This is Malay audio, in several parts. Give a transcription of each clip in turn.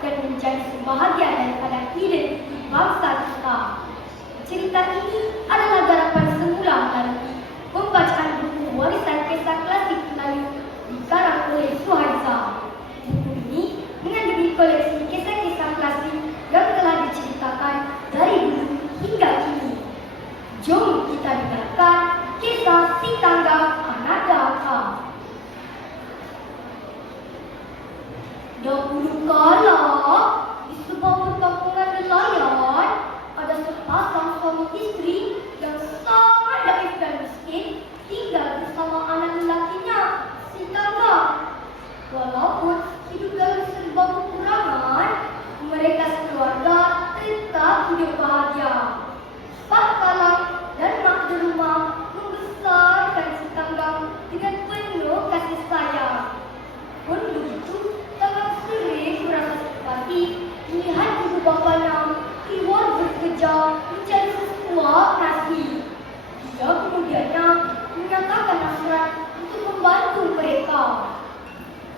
dan menjadi sebahagian daripada identiti bangsa kita. Cerita ini adalah garapan semula melalui pembacaan buku warisan kisah klasik Melayu dikarang oleh Suhaiza. Buku ini mengandungi koleksi kisah-kisah klasik yang telah diceritakan dari dulu hingga kini. Jom kita dengarkan kisah si tangga anak Yavrum Kara, Yusuf Baba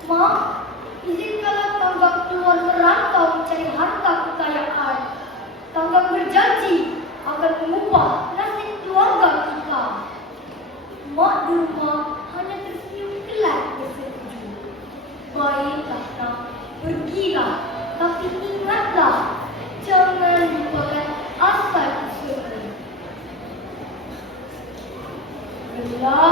Mak, izinkanlah tanggap keluar merantau mencari harta kekayaan. Tanggap berjanji akan mengubah nasib keluarga kita. Mak di rumah hanya tersenyum kelak bersetuju. Baiklah nak, pergilah. Tapi ingatlah, jangan lupakan asal usulmu. Berlayar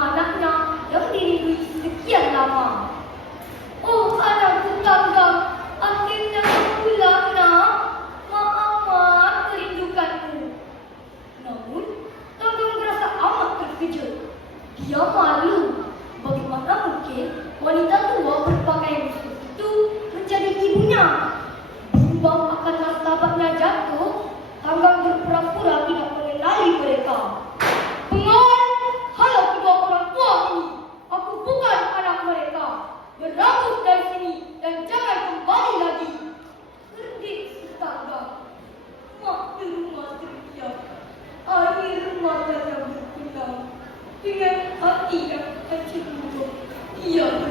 이어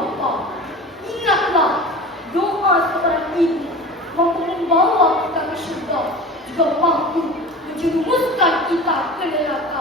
apa. Ingatlah, doa seorang ibu mampu membawa kita ke syurga juga mampu menjerumuskan kita ke neraka.